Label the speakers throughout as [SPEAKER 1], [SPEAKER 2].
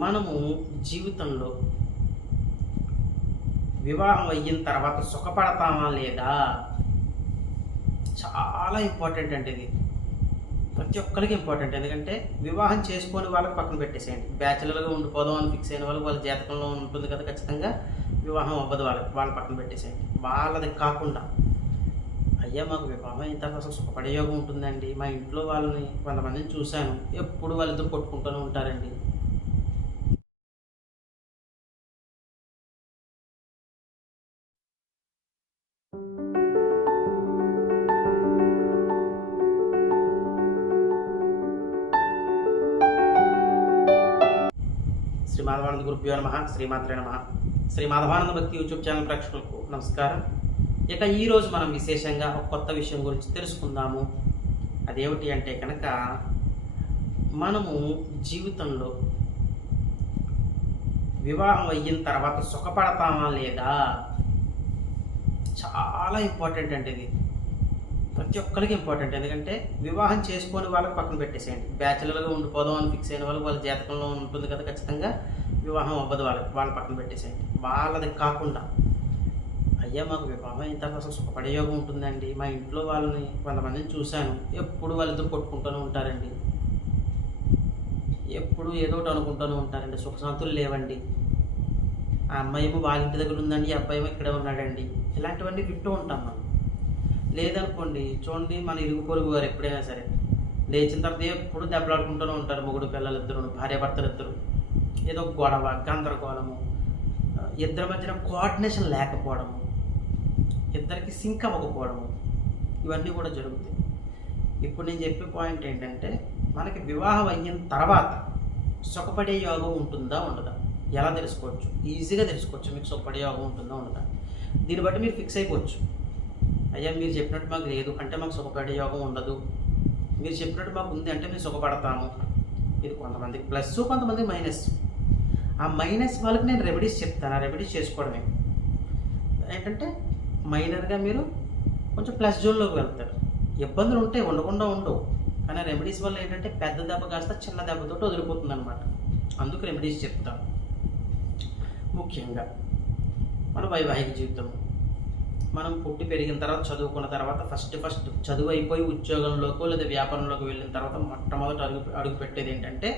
[SPEAKER 1] మనము జీవితంలో వివాహం అయిన తర్వాత సుఖపడతామా లేదా? చాలా ఇంపార్టెంట్ అండి ఇది. ప్రతి ఒక్కరికి ఇంపార్టెంట్ ఎందుకంటే వివాహం చేసుకొని వాళ్ళకి పక్కన పెట్టేసేయండి. బ్యాచులర్గా ఉండిపోదాం అని ఫిక్స్ అయిన వాళ్ళకి వాళ్ళ జాతకంలో ఉంటుంది కదా ఖచ్చితంగా. వివాహం అవ్వదు వాళ్ళకి. వాళ్ళ పక్కన పెట్టేసేయండి. వాళ్ళది కాకుండా అయ్యా మాకు వివాహం అయిన తర్వాత అసలు సుఖపడే యోగం ఉంటుందండి. మా ఇంట్లో వాళ్ళని కొంతమందిని చూశాను. ఎప్పుడు వాళ్ళిద్దరు కొట్టుకుంటూనే ఉంటారండి. మాధవానంద గురుభ్యో నమ శ్రీమాత్రే నమ. శ్రీ మాధవానంద భక్తి యూట్యూబ్ ఛానల్ ప్రేక్షకులకు నమస్కారం. ఇక ఈరోజు మనం విశేషంగా ఒక కొత్త విషయం గురించి తెలుసుకుందాము. అదేమిటి అంటే కనుక మనము జీవితంలో వివాహం అయిన తర్వాత సుఖపడతామా లేదా? చాలా ఇంపార్టెంట్ అంటే ఇది. ప్రతి ఒక్కరికి ఇంపార్టెంట్ ఎందుకంటే వివాహం చేసుకొని వాళ్ళకి పక్కన పెట్టేసేయండి. బ్యాచులర్గా ఉండిపోదాం అని ఫిక్స్ అయిన వాళ్ళకి వాళ్ళ జాతకంలో ఉంటుంది కదా ఖచ్చితంగా వివాహం అవ్వదు వాళ్ళకి. వాళ్ళ పక్కన పెట్టేసేయండి. వాళ్ళది కాకుండా అయ్యా మాకు వివాహం అయిన తర్వాత అసలు సుఖపడే యోగం ఉంటుందండి. మా ఇంట్లో వాళ్ళని కొంతమందిని చూశాను. ఎప్పుడు వాళ్ళిద్దరు కొట్టుకుంటూనే ఉంటారండి. ఎప్పుడు ఏదో ఒకటి అనుకుంటూనే ఉంటారండి. సుఖశాంతులు లేవండి. ఆ అమ్మాయి ఏమో వాళ్ళ ఇంటి దగ్గర ఉందండి ఈ అబ్బాయి ఏమో ఇక్కడే ఉన్నాడండి. ఇలాంటివన్నీ వింటూ ఉంటాం మనం. లేదనుకోండి చూడండి మన ఇరుగు పొరుగు వారు ఎప్పుడైనా సరే లేచిన తర్వాత ఎప్పుడు దెబ్బలాడుకుంటూనే ఉంటారు మొగుడు పిల్లలు ఇద్దరు భార్య భర్తలు ఇద్దరు ఏదో గొడవ గందరగోళము ఇద్దరి మధ్యన కోఆర్డినేషన్ లేకపోవడము ఇద్దరికి సింక్ అవ్వకపోవడము ఇవన్నీ కూడా జరుగుతాయి. ఇప్పుడు నేను చెప్పే పాయింట్ ఏంటంటే మనకి వివాహం అయిన తర్వాత సుఖపడే యోగం ఉంటుందా ఉండదా? ఎలా తెలుసుకోవచ్చు? ఈజీగా తెలుసుకోవచ్చు మీకు సుఖపడే యోగం ఉంటుందా ఉండదా? దీన్ని బట్టి మీరు ఫిక్స్ అయిపోవచ్చు. అయ్యా మీరు చెప్పినట్టు మాకు లేదు. అంటే మాకు సుఖపడే యోగం ఉండదు. మీరు చెప్పినట్టు మాకు ఉంది అంటే మేము సుఖపడతాము. ఇది కొంతమందికి ప్లస్ కొంతమందికి మైనస్ ఆ మైనస్ వాళ్ళకి నేను రెమెడీస్ చెప్తాను. ఆ రెమెడీస్ చేసుకోవడమే. ఏంటంటే మైనర్గా మీరు కొంచెం ప్లస్ జోన్లోకి వెళ్తారు. ఇబ్బందులు ఉంటాయి ఉండకుండా ఉండవు కానీ రెమెడీస్ వల్ల ఏంటంటే పెద్ద దెబ్బ కాస్త చిన్న దెబ్బతో వదిలిపోతుంది అనమాట అందుకు రెమెడీస్ చెప్తాను. ముఖ్యంగా మన వైవాహిక జీవితం. మనం పుట్టి పెరిగిన తర్వాత చదువుకున్న తర్వాత ఫస్ట్ ఫస్ట్ చదువు అయిపోయి ఉద్యోగంలోకి లేదా వ్యాపారంలోకి వెళ్ళిన తర్వాత మొట్టమొదటి అడుగు అడుగు పెట్టేది ఏంటంటే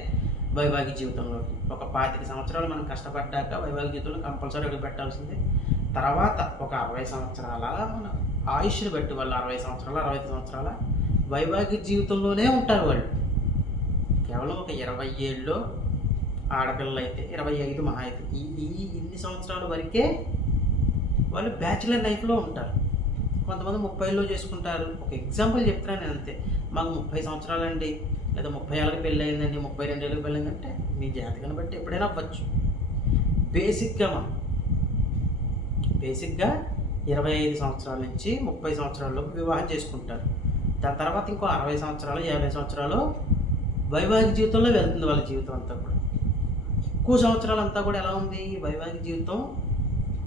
[SPEAKER 1] వైవాహిక జీవితంలోకి. ఒక పాతిక సంవత్సరాలు మనం కష్టపడ్డాక వైవాహిక జీవితంలో కంపల్సరీ అడుగు పెట్టాల్సిందే. తర్వాత ఒక అరవై సంవత్సరాల మన ఆయుష్ని బట్టి వాళ్ళు అరవై సంవత్సరాలు అరవై ఐదు సంవత్సరాల వైవాహిక జీవితంలోనే ఉంటారు వాళ్ళు. కేవలం ఒక ఇరవై ఏళ్ళు ఆడపిల్లలు అయితే ఇరవై ఐదు మహా అయితే ఈ ఈ ఇన్ని సంవత్సరాల వరకే వాళ్ళు బ్యాచిలర్ లైఫ్లో ఉంటారు. కొంతమంది ముప్పైలో చేసుకుంటారు. ఒక ఎగ్జాంపుల్ చెప్తున్నాను నేను అంతే. మాకు ముప్పై సంవత్సరాలండి లేదా ముప్పై ఏళ్ళకి పెళ్ళి అయిందండి ముప్పై రెండు ఏళ్ళకి పెళ్ళి అయిందంటే మీ జాతకాన్ని బట్టి ఎప్పుడైనా అవ్వచ్చు. బేసిక్గా మనం బేసిక్గా ఇరవై ఐదు సంవత్సరాల నుంచి ముప్పై సంవత్సరాల్లోపు వివాహం చేసుకుంటారు. దాని తర్వాత ఇంకో అరవై సంవత్సరాలు యాభై సంవత్సరాలు వైవాహిక జీవితంలో వెళ్తుంది వాళ్ళ జీవితం అంతా కూడా. ఎక్కువ సంవత్సరాలు అంతా కూడా ఎలా ఉంది? వైవాహిక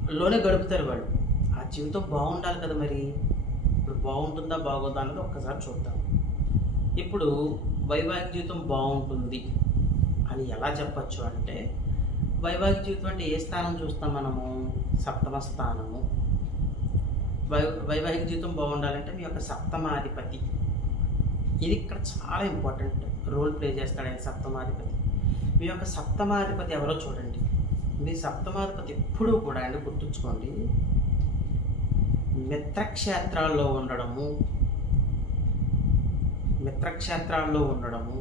[SPEAKER 1] లోనే గడుపుతారు వాళ్ళు. ఆ జీవితం బాగుండాలి కదా మరి? ఇప్పుడు బాగుంటుందా బాగోదా అన్నది ఒక్కసారి చూద్దాం. ఇప్పుడు వైవాహిక జీవితం బాగుంటుంది అని ఎలా చెప్పచ్చు అంటే వైవాహిక జీవితం అంటే ఏ స్థానం చూస్తాం మనము? సప్తమ స్థానము. వై వైవాహిక జీవితం బాగుండాలంటే మీ యొక్క సప్తమాధిపతి. ఇది ఇక్కడ చాలా ఇంపార్టెంట్ రోల్ ప్లే చేస్తాడు ఆయన సప్తమాధిపతి. మీ యొక్క సప్తమాధిపతి ఎవరో చూడండి. మీ సప్తమాధిపతి ఎప్పుడూ కూడా అండి గుర్తుంచుకోండి. మిత్రక్షేత్రాల్లో ఉండడము మిత్రక్షేత్రాల్లో ఉండడము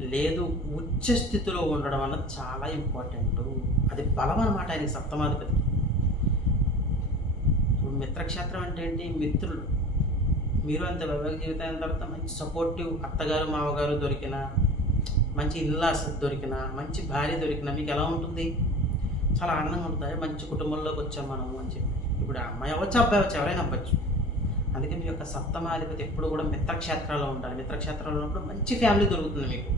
[SPEAKER 1] లేదు ఉచ్చ స్థితిలో ఉండడం అన్నది చాలా ఇంపార్టెంట్. అది బలం అనమాట ఆయన సప్తమాధిపతి. ఇప్పుడు మిత్రక్షేత్రం అంటే ఏంటి? మిత్రులు. మీరు అంత వైవాహిక జీవితం అయిన తర్వాత మంచి సపోర్టివ్ అత్తగారు మామగారు దొరికిన మంచి ఇల్లాస్ దొరికిన మంచి భార్య దొరికిన మీకు ఎలా ఉంటుంది? చాలా ఆనందంగా ఉంటుంది. మంచి కుటుంబంలోకి వచ్చాం మనము అని చెప్పి. ఇప్పుడు అమ్మాయి అవ్వచ్చు అబ్బాయి అవ్వచ్చు ఎవరైనా అవ్వచ్చు. అందుకే మీ యొక్క సప్తమాధిపతి ఎప్పుడు కూడా మిత్రక్షేత్రాల్లో ఉండాలి. మిత్రక్షేత్రాల్లో ఉన్నప్పుడు మంచి ఫ్యామిలీ దొరుకుతుంది మీకు.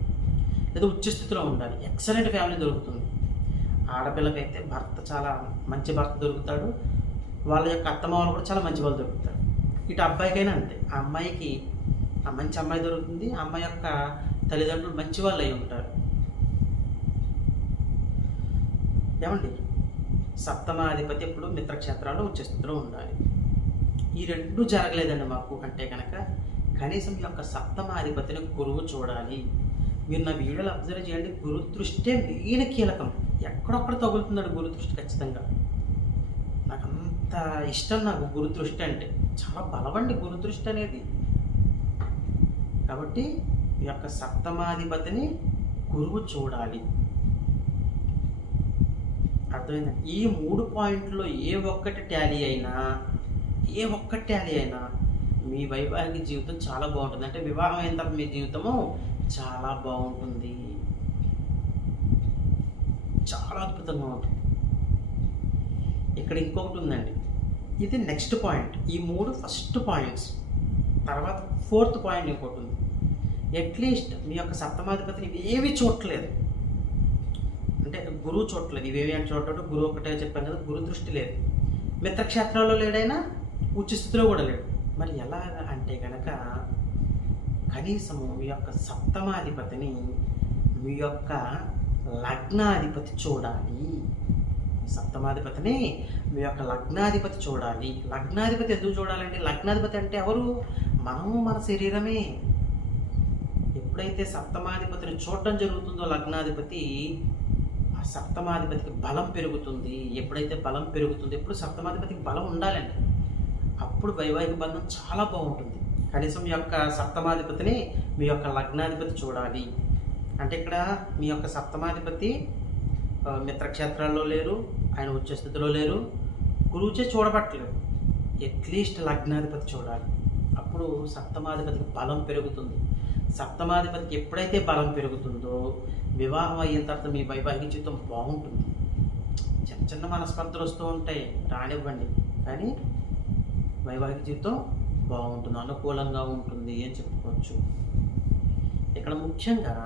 [SPEAKER 1] లేదా ఉచ్చస్థితిలో ఉండాలి. ఎక్సలెంట్ ఫ్యామిలీ దొరుకుతుంది. ఆడపిల్లకైతే భర్త చాలా మంచి భర్త దొరుకుతాడు. వాళ్ళ యొక్క అత్తమామలు కూడా చాలా మంచి వాళ్ళు దొరుకుతారు. ఇటు అబ్బాయికైనా అంతే. ఆ అమ్మాయికి ఆ మంచి అమ్మాయి దొరుకుతుంది. ఆ అమ్మాయి యొక్క తల్లిదండ్రులు మంచి వాళ్ళు అయి ఉంటారు. ఏమండి? సప్తమాధిపతి ఎప్పుడు మిత్రక్షేత్రాల్లో ఉచ్చస్థితిలో ఉండాలి. ఈ రెండు జరగలేదండి మాకు. అంటే కనుక కనీసం ఈ యొక్క సప్తమాధిపతిని గురువు చూడాలి. మీరు నా వీడియోలు అబ్జర్వ్ చేయండి. గురు దృష్టే మెయిన్ కీలకం. ఎక్కడొక్కడ తగులుతున్నాడు గురు దృష్టి ఖచ్చితంగా. నాకు అంత ఇష్టం నాకు గురు దృష్టి అంటే. చాలా బలవండి గురు దృష్టి అనేది. కాబట్టి యొక్క సప్తమాధిపతిని గురువు చూడాలి. అర్థమైంది? ఈ మూడు పాయింట్లో ఏ ఒక్కటి ట్యాలీ అయినా ఏ ఒక్కటి ట్యాలీ అయినా మీ వైవాహిక జీవితం చాలా బాగుంటుంది. అంటే వివాహం అయిన తర్వాత మీ జీవితము చాలా బాగుంటుంది. చాలా అద్భుతంగా ఉంటుంది. ఇక్కడ ఇంకొకటి ఉందండి. ఇది నెక్స్ట్ పాయింట్. ఈ మూడు ఫస్ట్ పాయింట్స్. తర్వాత ఫోర్త్ పాయింట్ ఇంకోటి ఉంది. అట్లీస్ట్ మీ యొక్క సప్తమాధిపతిని ఏవి చూడట్లేదు. అంటే గురువు చూడట్లేదు. ఇవేవి అని చూడటం గురువు ఒకటే చెప్పాను కదా గురు దృష్టి లేదు. మిత్రక్షేత్రంలో లేడైనా ఉచిస్తులో కూడా లేడు. మరి ఎలా అంటే కనుక కనీసము మీ యొక్క సప్తమాధిపతిని మీ యొక్క లగ్నాధిపతి చూడాలి. సప్తమాధిపతిని మీ యొక్క లగ్నాధిపతి చూడాలి. లగ్నాధిపతి ఎందుకు చూడాలండి? లగ్నాధిపతి అంటే ఎవరు? మనము మన శరీరమే. ఎప్పుడైతే సప్తమాధిపతిని చూడటం జరుగుతుందో లగ్నాధిపతి ఆ సప్తమాధిపతికి బలం పెరుగుతుంది. ఎప్పుడైతే బలం పెరుగుతుంది ఎప్పుడు సప్తమాధిపతికి బలం ఉండాలండి. అప్పుడు వైవాహిక బంధం చాలా బాగుంటుంది. కనీసం మీ యొక్క సప్తమాధిపతిని మీ యొక్క లగ్నాధిపతి చూడాలి. అంటే ఇక్కడ మీ యొక్క సప్తమాధిపతి మిత్రక్షేత్రాల్లో లేరు ఆయన ఉచ్చ స్థితిలో లేరు. గురువుచే చూడబట్టలేదు. అట్లీస్ట్ లగ్నాధిపతి చూడాలి. అప్పుడు సప్తమాధిపతికి బలం పెరుగుతుంది. సప్తమాధిపతికి ఎప్పుడైతే బలం పెరుగుతుందో వివాహం అయిన తర్వాత మీ వైవాహిక జీవితం బాగుంటుంది. చిన్న చిన్న మనస్పర్ధలు వస్తూ ఉంటాయి రానివ్వండి. కానీ వైవాహిక జీవితం బాగుంటుంది అనుకూలంగా ఉంటుంది అని చెప్పుకోవచ్చు. ఇక్కడ ముఖ్యంగా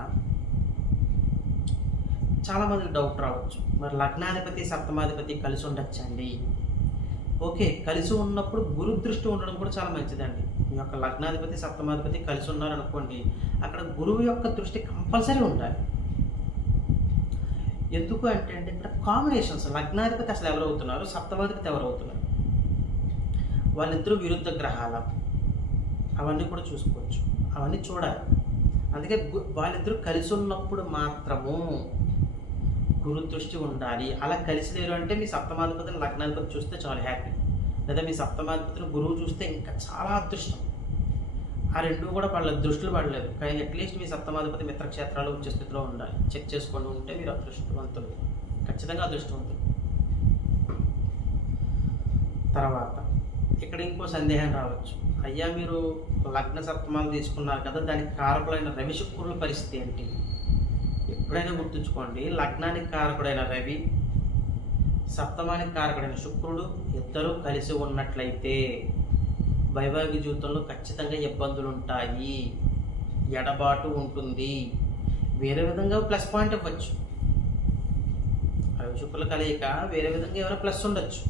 [SPEAKER 1] చాలామంది డౌట్ రావచ్చు. మరి లగ్నాధిపతి సప్తమాధిపతి కలిసి ఉండొచ్చండి. ఓకే కలిసి ఉన్నప్పుడు గురు దృష్టి ఉండడం కూడా చాలా మంచిదండి. మీ యొక్క లగ్నాధిపతి సప్తమాధిపతి కలిసి ఉన్నారనుకోండి అక్కడ గురువు యొక్క దృష్టి కంపల్సరీ ఉండాలి. ఎందుకు అంటే అంటే ఇక్కడ కాంబినేషన్స్ లగ్నాధిపతి అసలు ఎవరు అవుతున్నారు సప్తమాధిపతి ఎవరు అవుతున్నారు వాళ్ళిద్దరూ విరుద్ధ గ్రహాల. అవన్నీ కూడా చూసుకోవచ్చు. అవన్నీ చూడాలి. అందుకే వాళ్ళిద్దరూ కలిసి ఉన్నప్పుడు మాత్రము గురు దృష్టి ఉండాలి. అలా కలిసి లేరు అంటే మీ సప్తమాధిపతిని లగ్నాధిపతి చూస్తే చాలా హ్యాపీ. లేదా మీ సప్తమాధిపతిని గురువు చూస్తే ఇంకా చాలా అదృష్టం. ఆ రెండు కూడా వాళ్ళ దృష్టిలో పడలేదు. కానీ అట్లీస్ట్ మీ సప్తమాధిపతి మిత్రక్షేత్రాలు ఉచ్చ స్థితిలో ఉండాలి. చెక్ చేసుకొని ఉంటే మీరు అదృష్టవంతులు. ఖచ్చితంగా అదృష్టవంతులు. తర్వాత ఇక్కడ ఇంకో సందేహం రావచ్చు. అయ్యా మీరు లగ్న సప్తమాలు తీసుకున్నారు కదా దానికి కారకులైన రవి శుక్రుల పరిస్థితి ఏంటి? ఎప్పుడైనా గుర్తుంచుకోండి లగ్నానికి కారకుడైన రవి సప్తమానికి కారకుడైన శుక్రుడు ఇద్దరు కలిసి ఉన్నట్లయితే వైవాహిక జీవితంలో ఖచ్చితంగా ఇబ్బందులు ఉంటాయి ఎడబాటు ఉంటుంది. వేరే విధంగా ప్లస్ పాయింట్ ఇవ్వచ్చు. రవి శుక్రుల కలయిక వేరే విధంగా ఏమైనా ప్లస్ ఉండొచ్చు.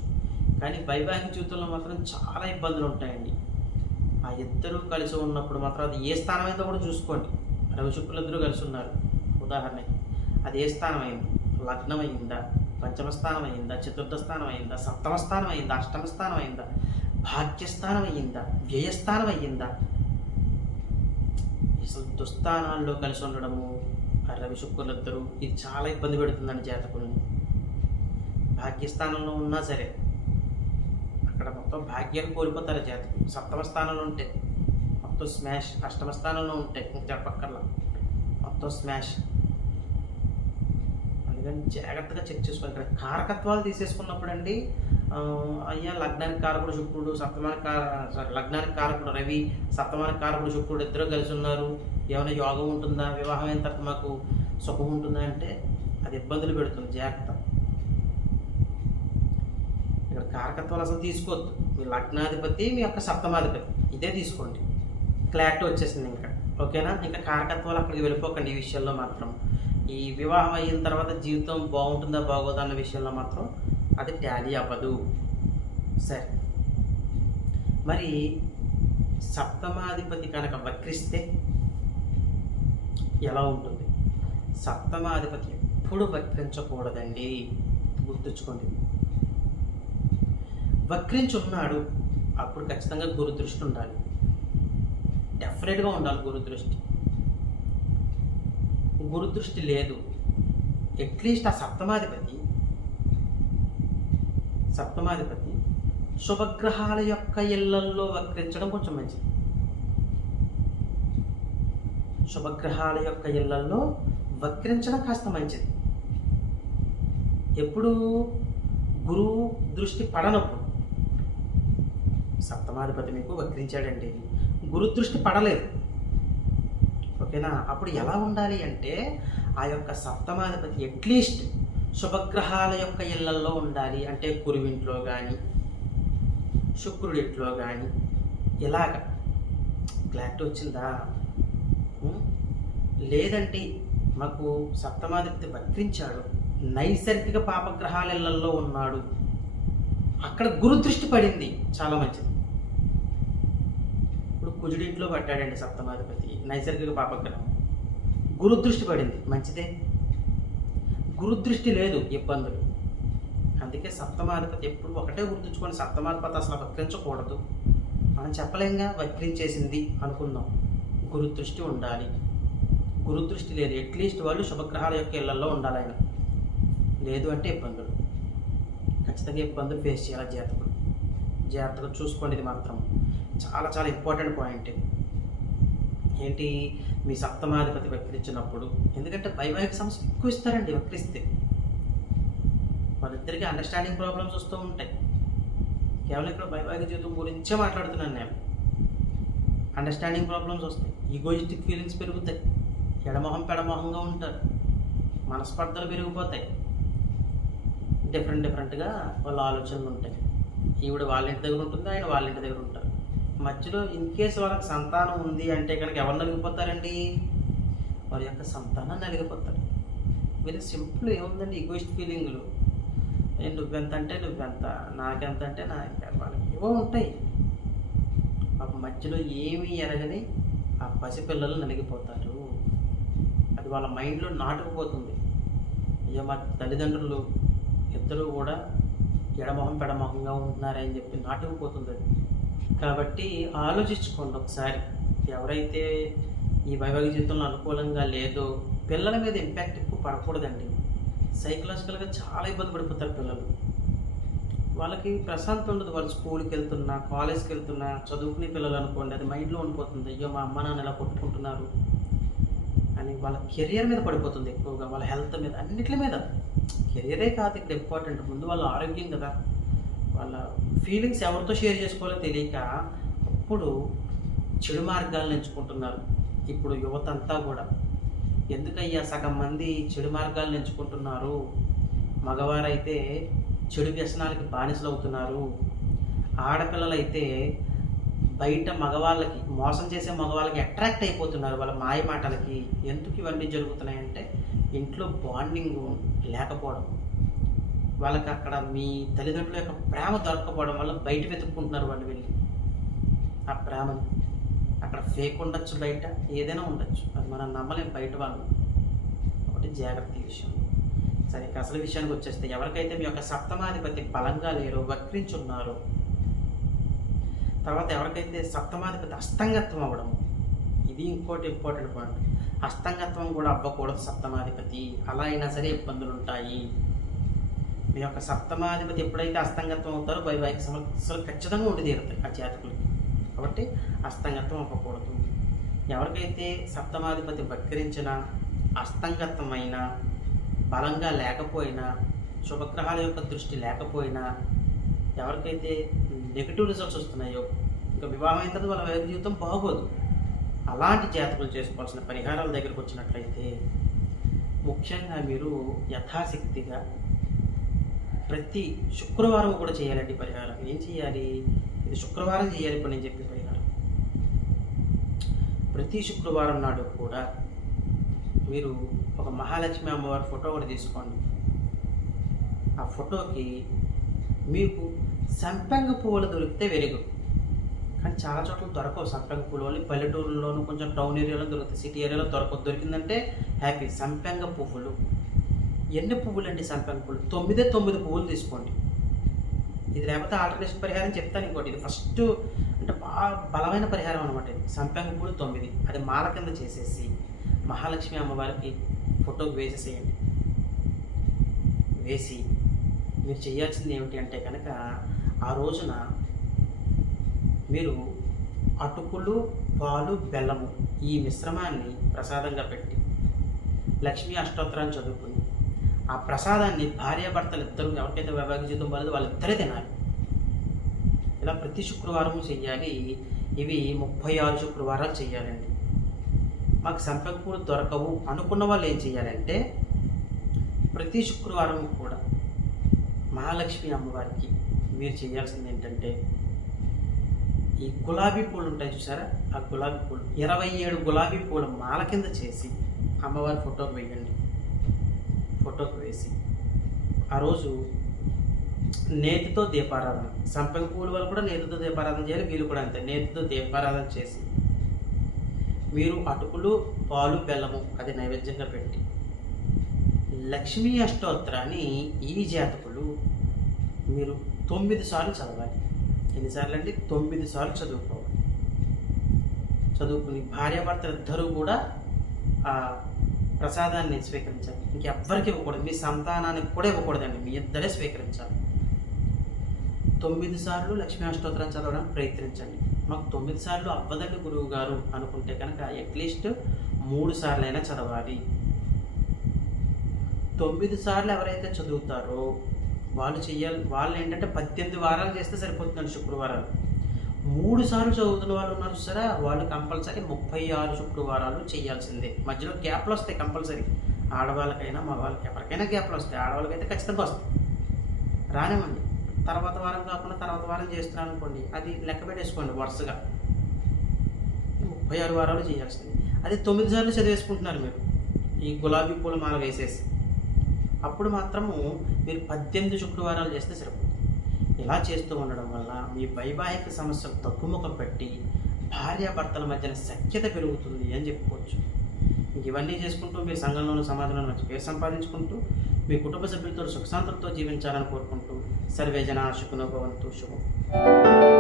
[SPEAKER 1] కానీ వైవాహిక జీవితంలో మాత్రం చాలా ఇబ్బందులు ఉంటాయండి ఆ ఇద్దరు కలిసి ఉన్నప్పుడు మాత్రం అది ఏ స్థానం అయితే కూడా చూసుకోండి. రవి శుక్రులు ఇద్దరు కలిసి ఉన్నారు. ఉదాహరణకి అది ఏ స్థానం అయింది లగ్నం అయిందా పంచమ స్థానం అయిందా చతుర్థ స్థానం అయిందా సప్తమ స్థానం అయిందా అష్టమ స్థానం అయిందా భాగ్యస్థానం అయ్యిందా వ్యయస్థానం అయ్యిందా అసలు దుస్థానాల్లో కలిసి ఉండడము ఆ రవి శుక్రులిద్దరూ ఇది చాలా ఇబ్బంది పెడుతుందండి జాతకులను. భాగ్యస్థానంలో ఉన్నా సరే అక్కడ మొత్తం భాగ్యాన్ని కోల్పోతారు జాతకులు. సప్తమ స్థానంలో ఉంటే మొత్తం స్మాష్ అష్టమ స్థానంలో ఉంటే ఇంక చెప్పక్కర్లా మొత్తం స్మాష్. అందుకని జాగ్రత్తగా చెక్ చేసుకోవాలి. ఇక్కడ కారకత్వాలు తీసేసుకున్నప్పుడు అండి అయ్యా లగ్నానికి కారకుడు శుక్రుడు సప్తమానికి కార సారీ లగ్నానికి కారకుడు రవి సప్తమానికి కారకుడు శుక్రుడు ఇద్దరు కలిసి ఉన్నారు. ఏమైనా యోగం ఉంటుందా? వివాహం అయిన తర్వాత మాకు సుఖం ఉంటుందా అంటే అది ఇబ్బందులు పెడుతుంది. జాగ్రత్త. ఇక్కడ కారకత్వాలు అసలు తీసుకోవద్దు. మీ లగ్నాధిపతి మీ యొక్క సప్తమాధిపతి ఇదే తీసుకోండి. క్లారిటీ వచ్చేసింది ఇంకా. ఓకేనా? ఇంకా కారకత్వాలు అక్కడికి వెళ్ళిపోకండి ఈ విషయంలో మాత్రం. ఈ వివాహం అయిన తర్వాత జీవితం బాగుంటుందా బాగోదా అన్న విషయంలో మాత్రం అది ట్యాలీ అవ్వదు. సరే. మరి సప్తమాధిపతి కనుక వక్రిస్తే ఎలా ఉంటుంది? సప్తమాధిపతి ఎప్పుడు వక్రించకూడదండి. గుర్తుంచుకోండి. వక్రించున్నాడు అప్పుడు ఖచ్చితంగా గురుదృష్టి ఉండాలి. డెఫినెట్గా ఉండాలి గురుదృష్టి. గురుదృష్టి లేదు. అట్లీస్ట్ ఆ సప్తమాధిపతి సప్తమాధిపతి శుభగ్రహాల యొక్క ఇళ్ళల్లో వక్రించడం కొంచెం మంచిది. శుభగ్రహాల యొక్క ఇళ్ళల్లో వక్రించడం కాస్త మంచిది. ఎప్పుడు గురువు దృష్టి పడనప్పుడు సప్తమాధిపతి మీకు వక్రించాడండి గురు దృష్టి పడలేదు. ఓకేనా? అప్పుడు ఎలా ఉండాలి అంటే ఆ యొక్క సప్తమాధిపతి అట్లీస్ట్ శుభగ్రహాల యొక్క ఇళ్ళల్లో ఉండాలి. అంటే కురువింట్లో కానీ శుక్రుడిట్లో కానీ ఇలాగ క్లారిటీ వచ్చిందా? లేదంటే మాకు సప్తమాధిపతి వక్రించాడు. నైసర్గిక పాపగ్రహాల ఇళ్ళల్లో ఉన్నాడు. అక్కడ గురుదృష్టి పడింది. చాలా మంచిది. కుజుడింట్లో పట్టాడండి సప్తమాధిపతి. నైసర్గిక పాపగ్రహం. గురుదృష్టి పడింది. మంచిదే. గురుదృష్టి లేదు ఇబ్బందులు. అందుకే సప్తమాధిపతి ఎప్పుడు ఒకటే గుర్తుంచుకొని సప్తమాధిపతి అసలు వక్రించకూడదు. మనం చెప్పలేంగా? వక్రించేసింది అనుకుందాం. గురుదృష్టి ఉండాలి. గురుదృష్టి లేదు. అట్లీస్ట్ వాళ్ళు శుభగ్రహాల యొక్క ఇళ్ళలో ఉండాలి ఆయన. లేదు అంటే ఇబ్బందులు. ఖచ్చితంగా ఇబ్బందులు ఫేస్ చేయాలి జాతకులు. జాగ్రత్తగా చూసుకోండి ఇది మాత్రం. చాలా చాలా ఇంపార్టెంట్ పాయింట్ ఏంటి? మీ సప్తమాధిపతి వక్రించినప్పుడు ఎందుకంటే వైవాహిక సమస్య ఎక్కువ ఇస్తారండి వక్రిస్తే. వాళ్ళిద్దరికీ అండర్స్టాండింగ్ ప్రాబ్లమ్స్ వస్తూ ఉంటాయి. కేవలం ఇక్కడ వైవాహిక జీవితం గురించే మాట్లాడుతున్నాను నేను. అండర్స్టాండింగ్ ప్రాబ్లమ్స్ వస్తాయి. ఈగోయిస్టిక్ ఫీలింగ్స్ పెరుగుతాయి. ఎడమొహం పెడమొహంగా ఉంటారు. మనస్పర్ధలు పెరిగిపోతాయి. డిఫరెంట్ డిఫరెంట్గా వాళ్ళ ఆలోచనలు ఉంటాయి. ఈవిడ వాళ్ళ ఇంటి దగ్గర ఉంటుంది ఆయన వాళ్ళ ఇంటి దగ్గర ఉంటుంది. మధ్యలో ఇన్ కేసు వాళ్ళకి సంతానం ఉంది అంటే కనుక ఎవరు నలిగిపోతారండి? వారి యొక్క సంతానం నలిగిపోతారు. వెరీ సింపుల్ ఏముందండి ఈగోయిస్ట్ ఫీలింగ్లు నువ్వెంత అంటే నువ్వెంత నాకెంత అంటే నాకు వాళ్ళకి ఏవో ఉంటాయి. ఆ మధ్యలో ఏమీ ఎరగని ఆ పసిపిల్లలు నలిగిపోతారు. అది వాళ్ళ మైండ్లో నాటుకుపోతుంది. అయ్యో మా తల్లిదండ్రులు ఇద్దరు కూడా ఎడమొహం పెడమొహంగా ఉంటున్నారని చెప్పి నాటుకుపోతుంది అది. కాబట్టి ఆలోచించుకోండి ఒకసారి. ఎవరైతే ఈ వైవాహిక జీవితంలో అనుకూలంగా లేదో పిల్లల మీద ఇంపాక్ట్ ఎక్కువ పడకూడదండి. సైకలాజికల్గా చాలా ఇబ్బంది పడిపోతారు పిల్లలు. వాళ్ళకి ప్రశాంతం ఉండదు. వాళ్ళు స్కూల్కి వెళ్తున్నా కాలేజ్కి వెళ్తున్నా చదువుకునే పిల్లలు అనుకోండి అది మైండ్లో ఉండిపోతుంది. అయ్యో మా అమ్మ నాన్న ఎలా కొట్టుకుంటున్నారు అని వాళ్ళ కెరియర్ మీద పడిపోతుంది ఎక్కువగా. వాళ్ళ హెల్త్ మీద అన్నిటి మీద. కెరియరే కాదు ఇక్కడ ఇంపార్టెంట్ ముందు వాళ్ళ ఆరోగ్యం కదా. వాళ్ళ ఫీలింగ్స్ ఎవరితో షేర్ చేసుకోవాలో తెలియక అప్పుడు చెడు మార్గాలను ఎంచుకుంటున్నారు. ఇప్పుడు యువత అంతా కూడా. ఎందుకయ్యా సగం మంది చెడు మార్గాలను ఎంచుకుంటున్నారు? మగవారైతే చెడు వ్యసనాలకి బానిసలు అవుతున్నారు ఆడపిల్లలైతే బయట మగవాళ్ళకి మోసం చేసే మగవాళ్ళకి అట్రాక్ట్ అయిపోతున్నారు వాళ్ళ మాయ మాటలకి. ఎందుకు ఇవన్నీ జరుగుతున్నాయంటే ఇంట్లో బాండింగ్ లేకపోవడం. వాళ్ళకి అక్కడ మీ తల్లిదండ్రుల యొక్క ప్రేమ దొరకపోవడం వల్ల బయట వెతుక్కుంటున్నారు వాళ్ళు వెళ్ళి. ఆ ప్రేమని. అక్కడ ఫేక్ ఉండొచ్చు బయట ఏదైనా ఉండొచ్చు. అది మనం నమ్మలేం బయట వాళ్ళు. ఒకటి జాగ్రత్త విషయం. సరే ఇక అసలు విషయానికి వచ్చేస్తే ఎవరికైతే మీ యొక్క సప్తమాధిపతి బలంగా లేరు వక్రించున్నారో తర్వాత ఎవరికైతే సప్తమాధిపతి అస్తంగత్వం అవ్వడం ఇది ఇంకోటి ఇంపార్టెంట్ పాయింట్ అస్తంగత్వం కూడా అవ్వకూడదు సప్తమాధిపతి. అలా అయినా సరే ఇబ్బందులు ఉంటాయి మీ యొక్క సప్తమాధిపతి ఎప్పుడైతే అస్తంగత్వం అవుతారో వైవాహిక సమస్యలు ఖచ్చితంగా ఉండి తీరుతాయి ఆ జాతకులకి. కాబట్టి అస్తంగత్వం అవ్వకూడదు. ఎవరికైతే సప్తమాధిపతి వక్రించిన అస్తంగత్వమైన బలంగా లేకపోయినా శుభగ్రహాల యొక్క దృష్టి లేకపోయినా ఎవరికైతే నెగిటివ్ రిజల్ట్స్ వస్తున్నాయో ఇంకా వివాహం అయిన తర్వాత వాళ్ళ వైద్య జీవితం బాగోదు. అలాంటి జాతకులు చేసుకోవాల్సిన పరిహారాల దగ్గరకు వచ్చినట్లయితే ముఖ్యంగా మీరు యథాశక్తిగా ప్రతి శుక్రవారం కూడా చేయాలండి పరిహారం. ఏం చేయాలి? ఇది శుక్రవారం చేయాలి ఇప్పుడు నేను చెప్పే పరిహారం. ప్రతి శుక్రవారం నాడు కూడా మీరు ఒక మహాలక్ష్మి అమ్మవారి ఫోటో ఒకటి తీసుకోండి. ఆ ఫోటోకి మీకు సంపెంగ పువ్వులు దొరికితే వెరీ గుడ్ కానీ చాలా చోట్ల దొరకవు. సంపెంగ పువ్వులు ఓన్లీ పల్లెటూరులోనూ కొంచెం టౌన్ ఏరియాలో దొరుకుతాయి సిటీ ఏరియాలో దొరకదు దొరికిందంటే హ్యాపీ సంపెంగ పువ్వులు. ఎన్ని పువ్వులు అండి సంపంగి పువ్వులు తొమ్మిదే తొమ్మిది పువ్వులు తీసుకోండి. ఇది లేకపోతే ఆల్టర్నేషన్ పరిహారం చెప్తాను ఇంకోటి. ఇది ఫస్ట్ అంటే బాగా బలమైన పరిహారం అనమాట ఇది. సంపంగి పూలు తొమ్మిది. అది మాల కింద చేసేసి మహాలక్ష్మి అమ్మవారికి ఫోటోకి వేసేసేయండి. వేసి మీరు చేయాల్సింది ఏమిటి అంటే కనుక ఆ రోజున మీరు అటుకులు పాలు బెల్లము ఈ మిశ్రమాన్ని ప్రసాదంగా పెట్టి లక్ష్మీ అష్టోత్తరాన్ని చదువుకుని ఆ ప్రసాదాన్ని భార్యాభర్తలు ఇద్దరు ఎవరికైతే వైవాహిక జీవితం వాళ్ళదో వాళ్ళిద్దరే తినాలి. ఇలా ప్రతి శుక్రవారం చెయ్యాలి. ఇవి ముప్పై ఆరు శుక్రవారాలు చేయాలండి మాకు సంపంగపూలు దొరకవు అనుకున్న వాళ్ళు ఏం చేయాలంటే ప్రతి శుక్రవారం కూడా మహాలక్ష్మి అమ్మవారికి మీరు చేయాల్సింది ఏంటంటే ఈ గులాబీ పూలు ఉంటాయి చూసారా? ఆ గులాబీ పూలు ఇరవై ఏడు గులాబీ పూల మాల కింద చేసి అమ్మవారి ఫోటోకి వేయండి. ఫోటోకి వేసి. ఆ రోజు నేతితో దీపారాధన. సంపంగి పూల వాళ్ళు కూడా నేతితో దీపారాధన చేయాలి వీళ్ళు కూడా అంతే. నేతితో దీపారాధన చేసి మీరు అటుకులు పాలు బెల్లము అది నైవేద్యంగా పెట్టి లక్ష్మీ అష్టోత్తరాన్ని ఈ జాతకులు మీరు తొమ్మిది సార్లు చదవాలి. ఎన్నిసార్లు అంటే తొమ్మిది సార్లు చదువుకోవాలి. చదువుకుని భార్యాభర్తలు ఇద్దరూ కూడా ప్రసాదాన్ని స్వీకరించాలి. ఇంకెవ్వరికి ఇవ్వకూడదు. మీ సంతానానికి కూడా ఇవ్వకూడదండి. మీ ఇద్దరే స్వీకరించాలి. తొమ్మిది సార్లు లక్ష్మీ అష్టోత్తరం చదవడానికి ప్రయత్నించండి. మాకు తొమ్మిది సార్లు అవ్వదండి గురువు గారు అనుకుంటే కనుక అట్లీస్ట్ మూడు సార్లు అయినా చదవాలి. తొమ్మిది సార్లు ఎవరైతే చదువుతారో వాళ్ళు చెయ్యాలి. వాళ్ళు ఏంటంటే పద్దెనిమిది వారాలు చేస్తే సరిపోతుందండి శుక్రవారాలు. మూడు సార్లు చదువుతున్న వాళ్ళు ఉన్నారు సరే వాళ్ళు కంపల్సరీ ముప్పై ఆరు శుక్రవారాలు చేయాల్సిందే. మధ్యలో గ్యాప్లు వస్తాయి కంపల్సరీ. ఆడవాళ్ళకైనా మగవాళ్ళకి ఎవరికైనా గ్యాప్లు వస్తాయి. ఆడవాళ్ళకైతే ఖచ్చితంగా వస్తాయి. రానివ్వండి. తర్వాత వారం కాకుండా తర్వాత వారం చేస్తున్నాను అనుకోండి అది లెక్క పెట్టేసుకోండి వరుసగా. ముప్పై ఆరు వారాలు చేయాల్సింది. అది తొమ్మిది సార్లు చదివేసుకుంటున్నారు మీరు. ఈ గులాబీ పూల మాల వేసేసి. అప్పుడు మాత్రము మీరు పద్దెనిమిది శుక్రవారాలు చేస్తే సరిపోతుంది. ఇలా చేస్తూ ఉండడం వల్ల మీ వైవాహిక సమస్యలు తగ్గుముఖం పెట్టి భార్యాభర్తల మధ్యన సఖ్యత పెరుగుతుంది అని చెప్పుకోవచ్చు. ఇవన్నీ చేసుకుంటూ మీ సంఘంలోనూ సమాజంలో మంచి పేరు సంపాదించుకుంటూ మీ కుటుంబ సభ్యులతో సుఖశాంతులతో జీవించాలని కోరుకుంటూ సర్వే జన శుకునోభవంతు శుభం.